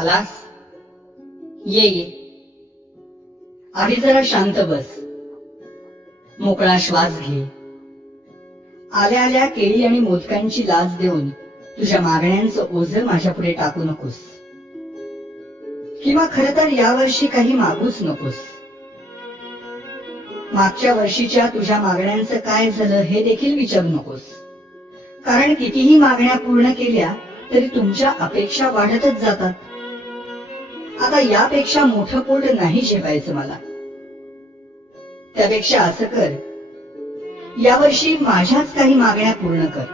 आलास? ये ये. आधी जरा शांत बस. मोकळा श्वास घे. आल्या आल्या केळी आणि मोदकांची लाच देऊन तुझ्या मागण्यांचं ओझं माझ्या पुढे टाकू नकोस. किंवा खरं तर यावर्षी काही मागूच नकोस. मागच्या वर्षीच्या तुझ्या मागण्यांचं काय झालं हे देखील विचारू नकोस. कारण कितीही मागण्या पूर्ण केल्या तरी तुमच्या अपेक्षा वाढतच जातात. आता यापेक्षा मोठं पोट नाही झेपायचं मला. त्यापेक्षा असं कर, यावर्षी माझ्याच काही मागण्या पूर्ण कर.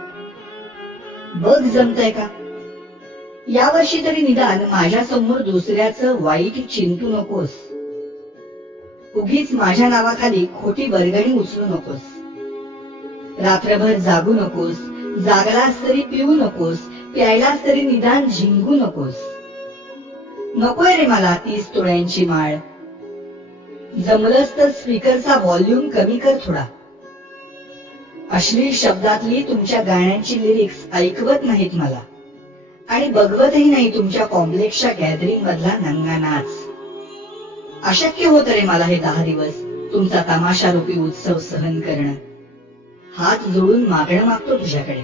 बघ जमतंय का? यावर्षी तरी निदान माझ्या समोर दुसऱ्याचं वाईट चिंतू नकोस. उगीच माझ्या नावाखाली खोटी वर्गणी उचलू नकोस. रात्रभर जागू नकोस. जागलास तरी पिऊ नकोस. प्यायलास तरी निदान झिंगू नकोस. नकोय रे मला 30 तोळ्यांची माळ. जमलंच तर स्पीकरचा व्हॉल्यूम कमी कर थोडा. अश्लील शब्दातली तुमच्या गाण्यांची लिरिक्स ऐकवत नाहीत मला. आणि बघवतही नाही तुमच्या कॉम्प्लेक्सच्या गॅदरिंग मधला नंगा नाच. अशक्य होत रे मला हे 10 दिवस तुमचा तमाशा रूपी उत्सव सहन करणं. हात जोडून मागणं मागतो तुझ्याकडे.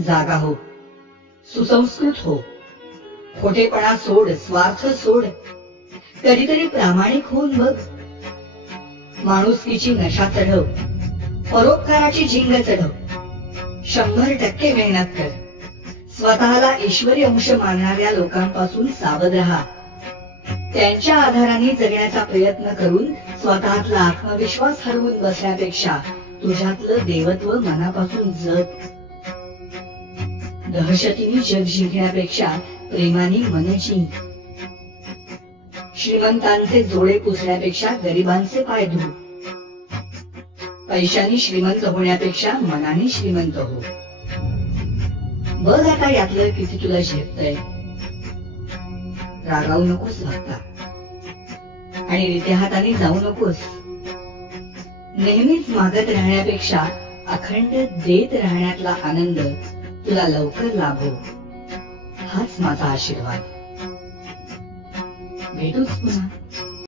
जागा हो. सुसंस्कृत हो. खोटेपणा सोड. स्वार्थ सोड. कधीतरी प्रामाणिक होऊन बघ. माणुसकीची नशा चढव. परोपकाराची झिंग चढव. 100% मेहनत कर. स्वतःला ईश्वरी अंश मानणाऱ्या लोकांपासून सावध राहा. त्यांच्या आधाराने जगण्याचा प्रयत्न करून स्वतःतला आत्मविश्वास हरवून बसण्यापेक्षा तुझ्यातलं देवत्व मनापासून जग. दहशतीने जग जिंकण्यापेक्षा प्रेमाने मन जिंक. श्रीमंतांचे जोडे पुसण्यापेक्षा गरिबांचे पाय धु. पैशाने श्रीमंत होण्यापेक्षा मनाने श्रीमंत हो. बघ आता यातलं किती तुला झेपतंय. रागावू नकोस भक्ता. आणि रित्या हाताने जाऊ नकोस. नेहमीच मागत राहण्यापेक्षा अखंड देत राहण्यातला आनंद तुला लवकर लाभो. हाच माझा आशीर्वाद. भेटूच पुन्हा.